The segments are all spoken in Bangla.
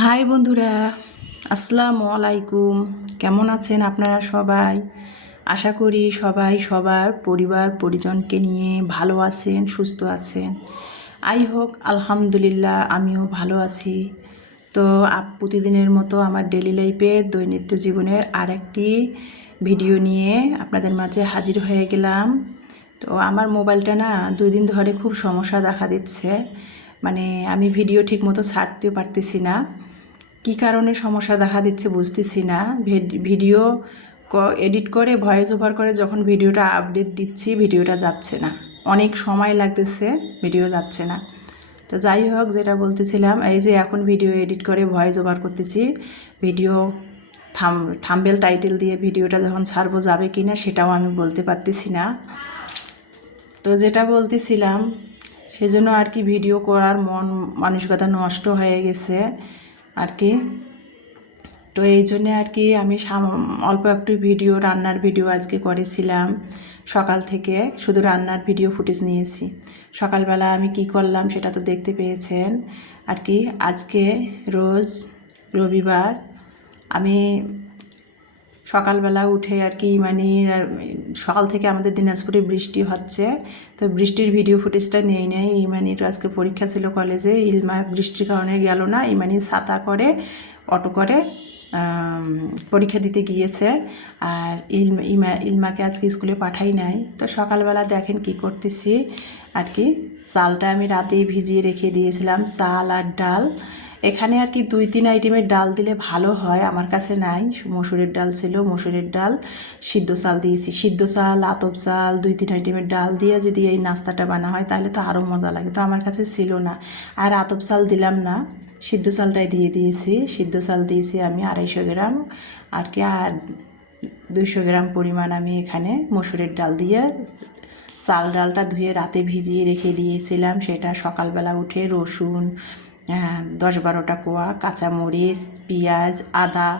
হাই বন্ধুরা, আসসালামু আলাইকুম। কেমন আছেন আপনারা সবাই? আশা করি সবাই, সবার পরিবার, পরিজনকে নিয়ে ভালো আছেন, সুস্থ আছেন। আই হোক, আলহামদুলিল্লাহ, আমিও ভালো আছি। তো প্রতিদিনের মতো আমার ডেলি লাইফে দৈনিত্য জীবনের আর একটি ভিডিও নিয়ে আপনাদের মাঝে হাজির হয়ে গেলাম। তো আমার মোবাইলটা না দুই দিন ধরে খুব সমস্যা দেখা দিচ্ছে। মানে আমি ভিডিও ঠিক মতো ছাড়তেও পারতেছি না। কি কারণে সমস্যা দেখা দিচ্ছে বুঝতেছি না। ভিড- ভিডিও এডিট করে ভয়েস ওভার করে যখন ভিডিওটা আপডেট দিচ্ছি, ভিডিওটা যাচ্ছে না। অনেক সময় লাগতেছে, ভিডিও যাচ্ছে না। তো যাই হোক, যেটা বলতেছিলাম, এই যে এখন ভিডিও এডিট করে ভয়েস ওভার করতেছি, ভিডিও থাম থাম্বেল টাইটেল দিয়ে ভিডিওটা যখন ছাড়বো যাবে কি না সেটাও আমি বলতে পারতেছি না। তো যেটা বলতেছিলাম, সেজন্য আর কি ভিডিও করার মন, মানসিকতা নষ্ট হয়ে গেছে। আর কি। তো এই জন্যে আর কি আমি অল্প একটু ভিডিও, রান্নার ভিডিও আজকে করেছিলাম। সকাল থেকে শুধু রান্নার ভিডিও ফুটেজ নিয়েছি। সকালবেলা আমি কি করলাম সেটা তো দেখতে পেয়েছেন। আর কি আজকে রোজ রবিবার আমি সকালবেলা উঠে আর কি মানে সকাল থেকে আমাদের দিনাজপুরে বৃষ্টি হচ্ছে। তো বৃষ্টির ভিডিও ফুটেজটা নিয়ে নেয় ইমানির আজকে পরীক্ষা ছিল কলেজে ইলমা বৃষ্টির কারণে গেল না ইমানি ছাতা করে, অটো করে পরীক্ষা দিতে গিয়েছে। আর ইলমা ইলমাকে আজকে স্কুলে পাঠাই নাই। তো সকালবেলা দেখেন কি করতেছি, আর কি, চালটা আমি রাতেই ভিজিয়ে রেখে দিয়েছিলাম, চাল আর ডাল। এখানে আর কি দুই তিন আইটেমের ডাল দিলে ভালো হয়, আমার কাছে নাই। মসুরের ডাল ছিল, মসুরের ডাল, সিদ্ধ চাল দিয়েছি। সিদ্ধ চাল, আতপ চাল, দুই তিন আইটেমের ডাল দিয়ে যদি এই নাস্তাটা বানা হয়, তাহলে তো আরও মজা লাগে। তো আমার কাছে ছিল না। আর আতপ চাল দিলাম না, সিদ্ধ চালটাই দিয়ে দিয়েছি। সিদ্ধ চাল দিয়েছি আমি আড়াইশো গ্রাম, আর কি আর দুইশো গ্রাম পরিমাণ আমি এখানে মসুরের ডাল দিয়ে চাল ডালটা ধুয়ে রাতে ভিজিয়ে রেখে দিয়েছিলাম। সেটা সকালবেলা উঠে রসুন দশ বারোটা কোয়া, কাঁচামরিচ, পেঁয়াজ, আদা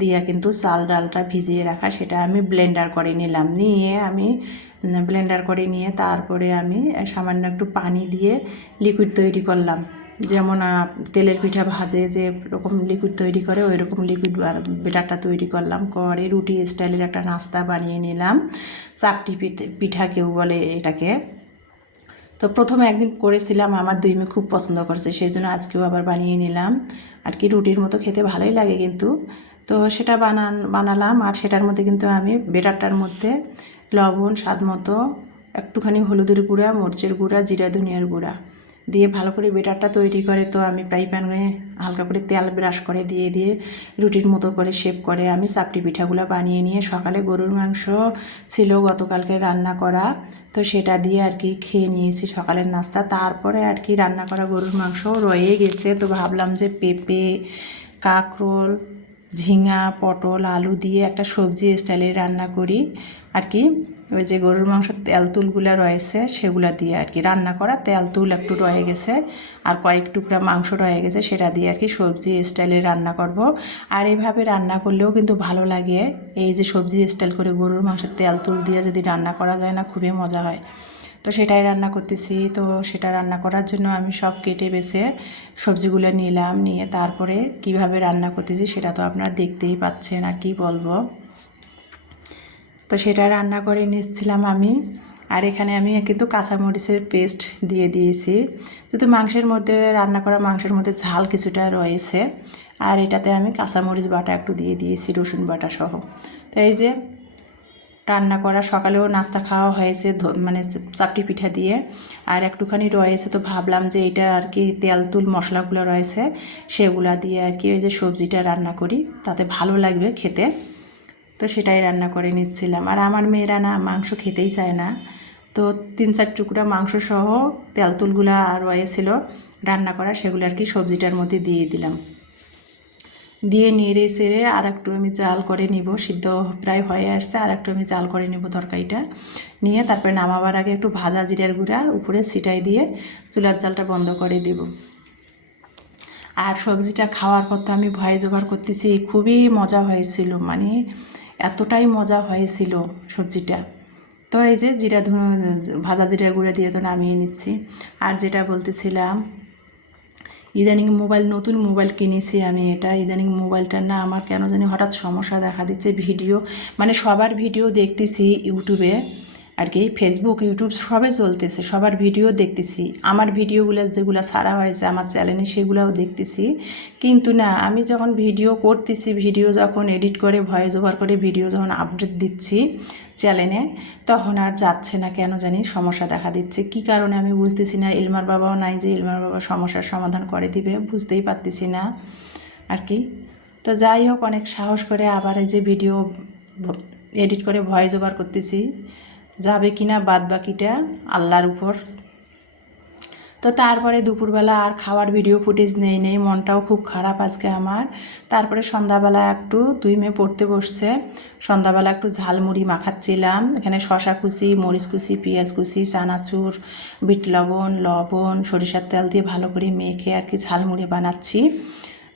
দিয়ে কিন্তু চাল ডালটা ভিজিয়ে রাখা, সেটা আমি ব্লেন্ডার করে নিলাম। নিয়ে আমি ব্লেন্ডার করে নিয়ে তারপরে আমি সামান্য একটু পানি দিয়ে লিকুইড তৈরি করলাম। যেমন তেলের পিঠা ভাজে যে রকম লিকুইড তৈরি করে ওই রকম লিকুইড বেটারটা তৈরি করলাম। করে রুটি স্টাইলের একটা নাস্তা বানিয়ে নিলাম। চাপটি পিঠে, পিঠা কেউ বলে এটাকে। তো প্রথমে একদিন করেছিলাম, আমার দুই মেয়ে খুব পছন্দ করেছে, সেই জন্য আজকেও আবার বানিয়ে নিলাম। আর কি রুটির মতো খেতে ভালোই লাগে কিন্তু। তো সেটা বানান, বানালাম, আর সেটার মধ্যে কিন্তু আমি বেটারটার মধ্যে লবণ, স্বাদ মতো, একটুখানি হলুদের গুঁড়া, মরিচের গুঁড়া, জিরা, ধনিয়ার গুঁড়া দিয়ে ভালো করে বেটারটা তৈরি করে তো আমি ফ্রাই প্যানে হালকা করে তেল ব্রাশ করে দিয়ে দিয়ে রুটির মতো করে শেপ করে আমি চাপটি পিঠাগুলো বানিয়ে নিয়ে সকালে গরুর মাংস ছিল গতকালকে রান্না করা। তো সেটা দিয়ে আর কি খেয়ে নিয়েছি সকালের নাস্তা। তারপরে আর কি রান্না করা গরুর মাংস রয়ে গেছে। তো ভাবলাম যে পেঁপে, কাঁকরোল, ঝিঙা, পটল, আলু দিয়ে একটা সবজি স্টাইলে রান্না করি। আর কি ওই যে গরুর মাংস তেল তুলগুলো রয়েছে, সেগুলা দিয়ে আর কি রান্না করা। তেল তুল একটু রয়ে গেছে, আর কয়েক টুকরা মাংস রয়ে গেছে, সেটা দিয়ে আর কি সবজি স্টাইলে রান্না করব। আর এভাবে রান্না করলেও কিন্তু ভালো লাগে। এই যে সবজি স্টাইল করে গরুর মাংসের তেল তুল দিয়ে যদি রান্না করা যায় না, খুবই মজা হয়। তো সেটাই রান্না করতেছি। তো সেটা রান্না করার জন্য আমি সব কেটে বেছে সবজিগুলো নিলাম, নিয়ে তারপরে কীভাবে রান্না করতেছি সেটা তো আপনারা দেখতেই পাচ্ছেন, আর কি বলব। তো সেটা রান্না করে নিচ্ছিলাম আমি। আর এখানে আমি কিন্তু কাঁচামরিচের পেস্ট দিয়ে দিয়েছি। যেহেতু মাংসের মধ্যে, রান্না করা মাংসের মধ্যে ঝাল কিছুটা রয়েছে, আর এটাতে আমি কাঁচামরিচ বাটা একটু দিয়ে দিয়েছি, রসুন বাটা সহ। তো এই যে রান্না করা, সকালেও নাস্তা খাওয়া হয়েছে মানে চাপটি পিঠা দিয়ে। আর একটুখানি রয়েছে তো ভাবলাম যে এটা আর কি তেল তুল মশলাগুলো রয়েছে, সেগুলা দিয়ে আর কি ওই যে সবজিটা রান্না করি, তাতে ভালো লাগবে খেতে। তো সেটাই রান্না করে নিচ্ছিলাম। আর আমার মেয়েরা না মাংস খেতেই চায় না। তো তিন চার টুকরা মাংস সহ তেল তুলগুলা রয়েছিল রান্না করা, সেগুলো আর কি সবজিটার মধ্যে দিয়ে দিলাম। দিয়ে নেড়ে চেড়ে আর একটু আমি জাল করে নিব। সিদ্ধ প্রায় হয়ে আসছে আর একটু আমি জাল করে নিব তরকারিটা। নিয়ে তারপরে নামাবার আগে একটু ভাজা জিরার গুঁড়া উপরে ছিটাই দিয়ে চুলার জালটা বন্ধ করে দেব। আর সবজিটা খাওয়ার পর তো আমি ভয়েস ওভার করতেছি, খুবই মজা হয়েছিল। মানে এতটাই মজা হয়েছিল সবজিটা। তো এই যে জিরা ধু- ভাজা জিরা গুঁড়া দিয়ে তো নামিয়ে নিচ্ছি। আর যেটা বলতেছিলাম, ইদানিং মোবাইল, নতুন মোবাইল কিনেছি আমি এটা। ইদানিং মোবাইলটার না আমার কেন জানি হঠাৎ সমস্যা দেখা দিচ্ছে ভিডিও। মানে সবার ভিডিও দেখতেছি ইউটিউবে। আর কি ফেসবুক ইউটিউব সবে চলতেছে, সবার ভিডিও দেখতেছি। আমার ভিডিওগুলো যেগুলো সারা হয়েছে, আমার চ্যানেলে সেগুলোও দেখতেছি। কিন্তু না, আমি যখন ভিডিও করতেছি, ভিডিও যখন এডিট করে ভয়েস ওভার করে ভিডিও যখন আপডেট দিচ্ছি চ্যানেলে তখন আর যাচ্ছে না কেন জানি, সমস্যা দেখা দিচ্ছে। কি কারণে আমি বুঝতেছি না, ইলমার বাবাও নাই যে ইলমার বাবা সমস্যার সমাধান করে দিবে, বুঝতেই পারতেছি না আর কি। তো যাই হোক, অনেক সাহস করে আবার এই যে ভিডিও এডিট করে ভয়েস ওভার করতেছি। যাবে কি না বাদ বাকিটা আল্লাহর উপর। তো তারপরে দুপুরবেলা আর খাওয়ার ভিডিও ফুটেজ নেই নেই, মনটাও খুব খারাপ আজকে আমার। তারপরে সন্ধ্যাবেলা একটু দুই মেয়ে পড়তে বসছে। সন্ধ্যাবেলা একটু ঝালমুড়ি মাখাচ্ছিলাম। এখানে শশা কুচি, মরিচ কুচি, পেঁয়াজ কুচি, চানাচুর, বিট লবণ লবণ, সরিষার তেল দিয়ে ভালো করে মেখে আর কি ঝালমুড়ি বানাচ্ছি।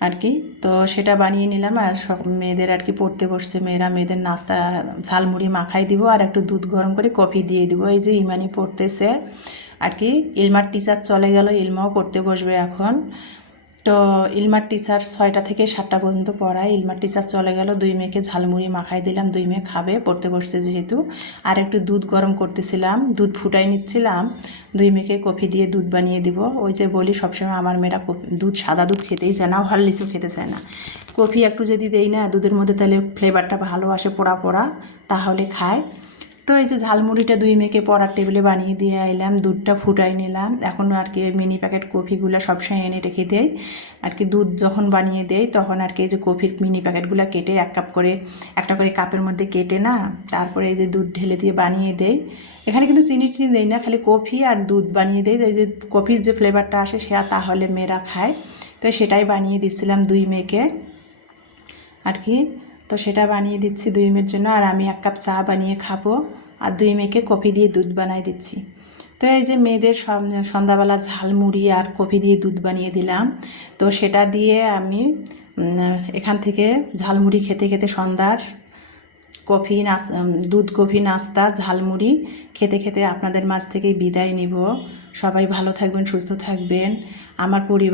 আর কি। তো সেটা বানিয়ে নিলাম আর সব মেয়েদের আর কি পড়তে বসছে মেয়েরা। মেয়েদের নাস্তা, ঝালমুড়ি মাখাই দিব আর একটু দুধ গরম করে কফি দিয়ে দিব। এই যে ইমানি পড়তেছে আর কি। ইলমার টিচার চলে গেল, ইলমাও পড়তে বসবে এখন। তো ইলমার টিচার ছয়টা থেকে সাতটা পর্যন্ত পড়ায়। ইলমার টিচার চলে গেল, দুই মেয়েকে ঝালমুড়ি মাখাই দিলাম, দুই মেয়ে খাবে, পড়তে বসছে যেহেতু। আর একটু দুধ গরম করতেছিলাম, দুধ ফুটাই নিচ্ছিলাম, দুই মেয়েকে কফি দিয়ে দুধ বানিয়ে দিব। ওই যে বলি, সবসময় আমার মেয়েরা দুধ, সাদা দুধ খেতেই চায় না হরলিচও খেতে চায় না। কফি একটু যদি দেই না, দুধের মধ্যে তাহলে ফ্লেভারটা ভালো আসে পোড়া পোড়া, তাহলে খায়। তো এই যে ঝালমুড়িটা দুই মেয়েকে পড়ার টেবিলে বানিয়ে দিয়ে আইলাম, দুধটা ফুটাই নিলাম। এখন আর কি মিনি প্যাকেট কফিগুলো সবসময় এনে রেখে দেয় আর কি দুধ যখন বানিয়ে দেয় তখন আর কি এই যে কফির মিনি প্যাকেটগুলো কেটে এক কাপ করে, একটা করে কাপের মধ্যে কেটে না, তারপরে এই যে দুধ ঢেলে দিয়ে বানিয়ে দেয় এখানে কিন্তু চিনি টিনি দেয় না, খালি কফি আর দুধ বানিয়ে দেয় এই যে কফির যে ফ্লেভারটা আসে সেটা তাহলে মেয়েরা খায়। তো সেটাই বানিয়ে দিচ্ছিলাম দুই মেয়েকে। আর কি তো সেটা বানিয়ে দিচ্ছি দুই মেয়ের জন্য। আর আমি এক কাপ চা বানিয়ে খাব। আর দুই মেয়েকে কফি দিয়ে দুধ বানিয়ে দিচ্ছি। তো এই যে মেয়েদের সন- সন্ধ্যাবেলা ঝালমুড়ি আর কফি দিয়ে দুধ বানিয়ে দিলাম। তো সেটা দিয়ে আমি এখান থেকে ঝালমুড়ি খেতে খেতে সন্ধ্যার কফি নাস দুধ কফি নাস্তা ঝালমুড়ি খেতে খেতে আপনাদের মাঝ থেকে বিদায় নিব। সবাই ভালো থাকবেন, সুস্থ থাকবেন। আমার পরিবার